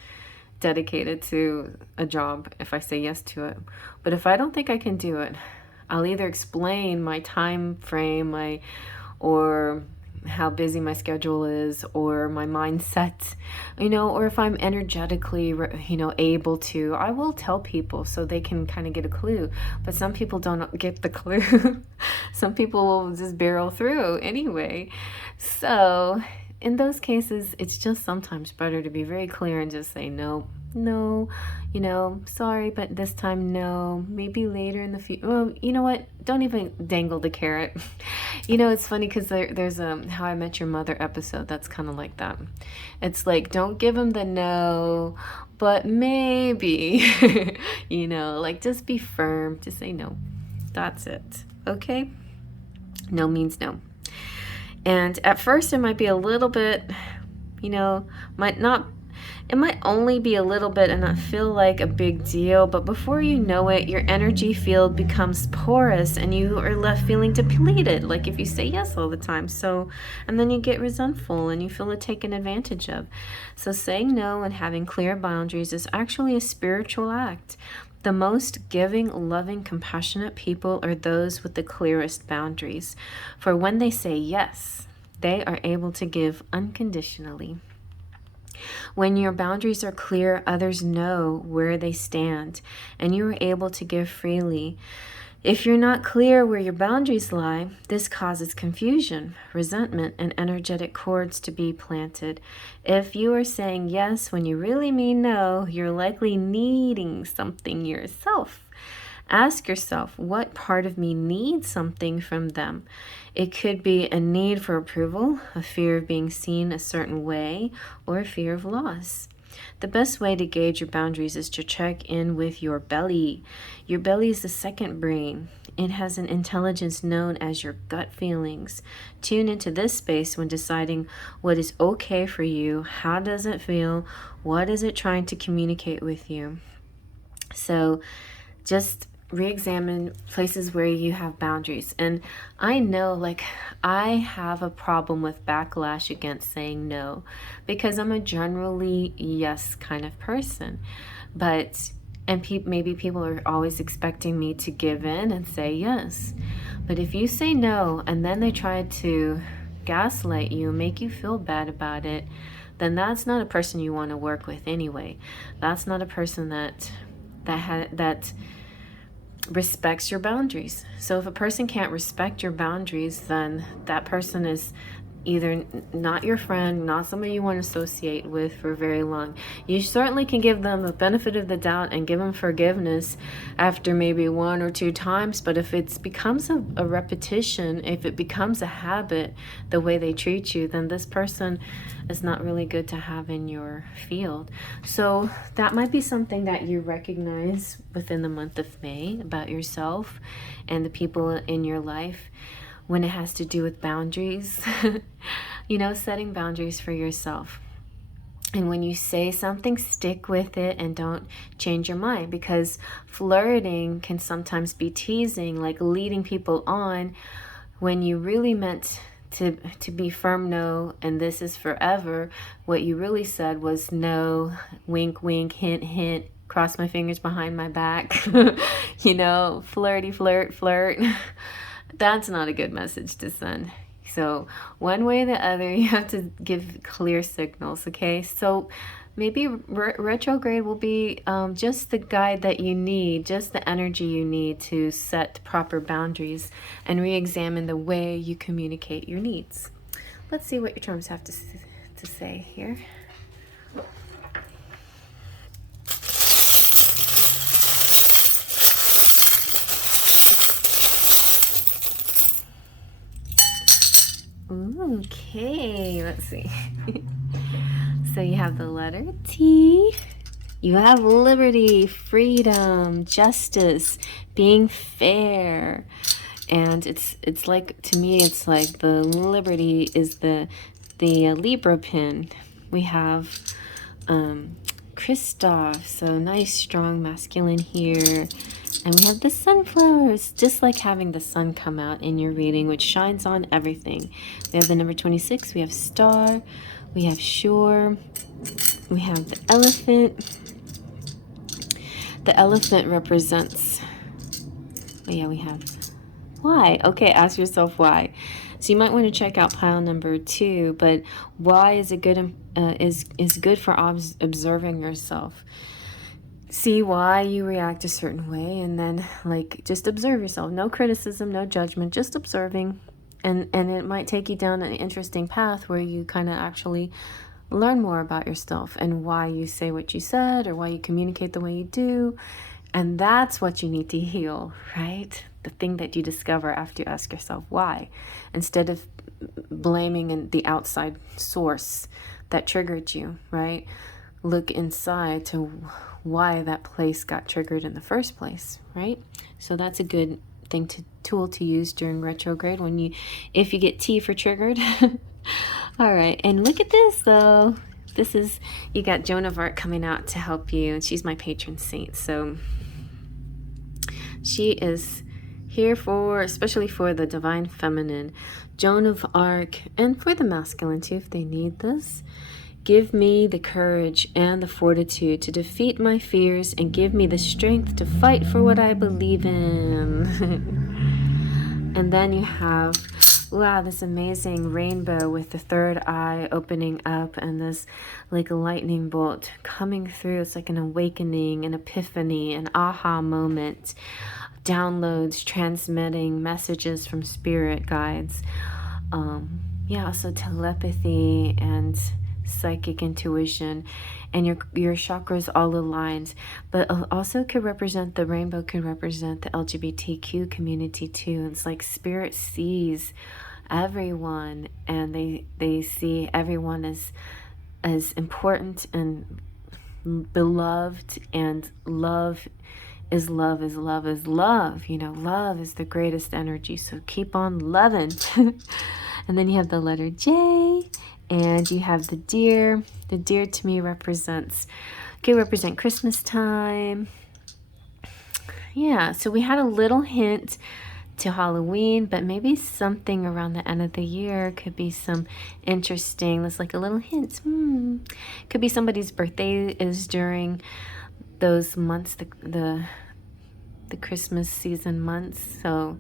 dedicated to a job if I say yes to it. But if I don't think I can do it, I'll either explain my time frame, or how busy my schedule is, or my mindset, you know, or if I'm energetically, you know, able to, I will tell people so they can kind of get a clue. But some people don't get the clue. Some people will just barrel through anyway. So in those cases, it's just sometimes better to be very clear and just say no, you know, sorry, but this time no, maybe later in the future. Well, you know what? Don't even dangle the carrot. You know, it's funny because there's a How I Met Your Mother episode that's kind of like that. It's like, don't give them the no, but maybe, you know, like just be firm, just say no. That's it. Okay? No means no. And at first it might be a little bit, you know, it might only be a little bit and not feel like a big deal, but before you know it, your energy field becomes porous and you are left feeling depleted, like if you say yes all the time. So, and then you get resentful and you feel taken advantage of. So saying no and having clear boundaries is actually a spiritual act. The most giving, loving, compassionate people are those with the clearest boundaries. For when they say yes, they are able to give unconditionally. When your boundaries are clear, others know where they stand, and you are able to give freely. If you're not clear where your boundaries lie, this causes confusion, resentment, and energetic cords to be planted. If you are saying yes when you really mean no, you're likely needing something yourself. Ask yourself, what part of me needs something from them? It could be a need for approval, a fear of being seen a certain way, or a fear of loss. The best way to gauge your boundaries is to check in with your belly. Your belly is the second brain. It has an intelligence known as your gut feelings. Tune into this space when deciding what is okay for you. How does it feel? What is it trying to communicate with you? So just re-examine places where you have boundaries. And I know, like, I have a problem with backlash against saying no because I'm a generally yes kind of person. But maybe people are always expecting me to give in and say yes. But if you say no and then they try to gaslight you, make you feel bad about it, then that's not a person you want to work with anyway. That's not a person that respects your boundaries. So if a person can't respect your boundaries, then that person is either not your friend, not somebody you want to associate with for very long. You certainly can give them the benefit of the doubt and give them forgiveness after maybe 1 or 2 times, but if it becomes a repetition, if it becomes a habit, the way they treat you, then this person is not really good to have in your field. So that might be something that you recognize within the month of May about yourself and the people in your life. When it has to do with boundaries, setting boundaries for yourself. And when you say something, stick with it and don't change your mind, because flirting can sometimes be teasing, like leading people on when you really meant to be firm no, and this is forever. What you really said was no, wink, wink, hint, hint, cross my fingers behind my back, flirty, flirt. That's not a good message to send. So one way or the other, you have to give clear signals, okay? So maybe retrograde will be just the guide that you need, just the energy you need to set proper boundaries and re-examine the way you communicate your needs. Let's see what your charms have to say here. Okay, let's see. So you have the letter T. You have liberty, freedom, justice, being fair. And it's like, to me, it's like the liberty is the Libra pin. We have Christoph, so nice, strong, masculine here. And we have the sunflowers, just like having the sun come out in your reading, which shines on everything. We have the number 26, we have star, we have shore, we have the elephant. The elephant represents, we have why. Okay, ask yourself why. So you might want to check out pile number 2, but why is it good? Is good for observing yourself. See why you react a certain way, and then just observe yourself. No criticism, no judgment, just observing. And it might take you down an interesting path where you kind of actually learn more about yourself and why you say what you said or why you communicate the way you do. And that's what you need to heal, right? The thing that you discover after you ask yourself why, instead of blaming the outside source that triggered you, right? Look inside to why that place got triggered in the first place, right? So that's a good tool to use during retrograde if you get T for triggered. All right, and look at this though. You got Joan of Arc coming out to help you, and she's my patron saint. So she is here especially for the divine feminine, Joan of Arc, and for the masculine too, if they need this. Give me the courage and the fortitude to defeat my fears, and give me the strength to fight for what I believe in. And then you have, wow, this amazing rainbow with the third eye opening up and this like a lightning bolt coming through. It's like an awakening, an epiphany, an aha moment. downloads, transmitting messages from spirit guides. Yeah, so telepathy and psychic intuition, and your chakras all aligned. But also could represent, the rainbow can represent the LGBTQ community too. It's like spirit sees everyone, and they see everyone as important and beloved, and love is love is love is love. You know, love is the greatest energy, so keep on loving. And then you have the letter J, and you have the deer. The deer to me could represent Christmas time. Yeah, so we had a little hint to Halloween, but maybe something around the end of the year could be some interesting. That's like a little hint. Could be somebody's birthday is during those months, the Christmas season months. So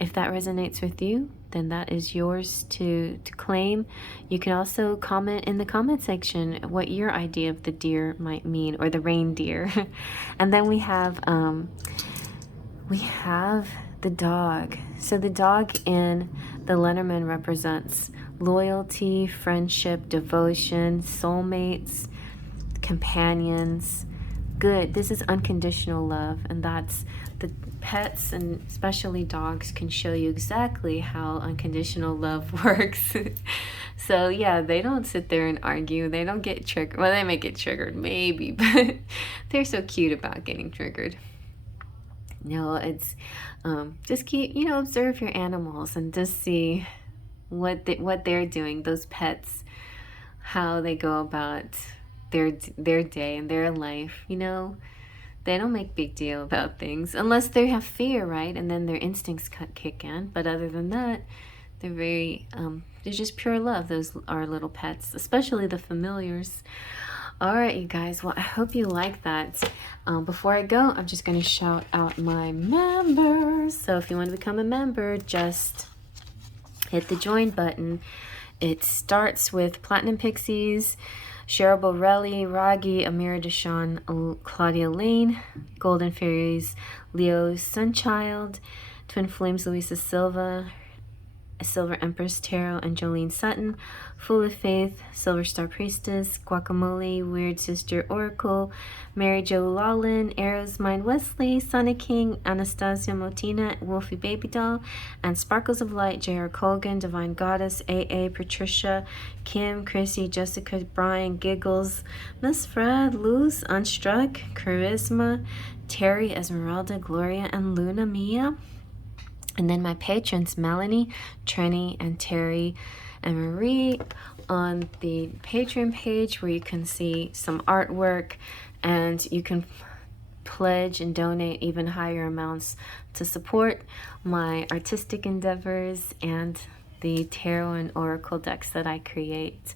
if that resonates with you, then that is yours to claim. You can also comment in the comment section what your idea of the deer might mean, or the reindeer. And then we have the dog. So the dog in the Lenormand represents loyalty, friendship, devotion, soulmates, companions. Good. This is unconditional love, and that's the pets, and especially dogs, can show you exactly how unconditional love works. So yeah, they don't sit there and argue. They don't get triggered. Well, they may get triggered, maybe, but they're so cute about getting triggered. No, it's just keep, observe your animals and just see what they're doing. Those pets, how they go about their day and their life. They don't make big deal about things unless they have fear, right? And then their instincts kick in. But other than that, they're very they're just pure love. Those are little pets, especially the familiars. All right, you guys. Well, I hope you like that. Before I go, I'm just going to shout out my members. So if you want to become a member, just hit the join button. It starts with Platinum Pixies, Cheryl Borelli, Ragi, Amira Deshawn, Claudia Lane, Golden Fairies, Leo Sunchild, Twin Flames Luisa Silva, Silver Empress Tarot, and Jolene Sutton, Full of Faith, Silver Star Priestess, Guacamole, Weird Sister Oracle, Mary Jo Lawlin, Arrows Mind Wesley, Sonic King, Anastasia Motina, Wolfie Baby Doll, and Sparkles of Light, J.R. Colgan, Divine Goddess, A.A. Patricia, Kim, Chrissy, Jessica, Brian, Giggles, Miss Fred, Luz, Unstruck, Charisma, Terry, Esmeralda, Gloria, and Luna Mia. And then my patrons, Melanie, Trini, and Terry, and Marie, on the Patreon page, where you can see some artwork, and you can pledge and donate even higher amounts to support my artistic endeavors and the tarot and oracle decks that I create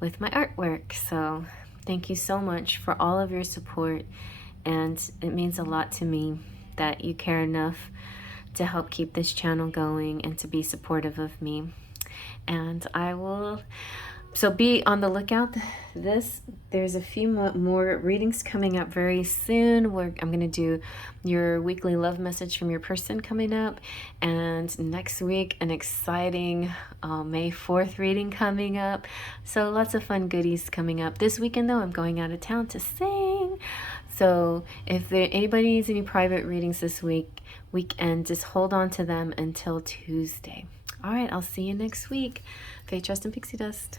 with my artwork. So thank you so much for all of your support, and it means a lot to me that you care enough to help keep this channel going and to be supportive of me. And I will, so be on the lookout. There's a few more readings coming up very soon, where I'm going to do your weekly love message from your person coming up, and next week an exciting May 4th reading coming up. So lots of fun goodies coming up. This weekend though, I'm going out of town to sing. So if anybody needs any private readings this weekend, just hold on to them until Tuesday. All right, I'll see you next week. Faith, trust, and pixie dust.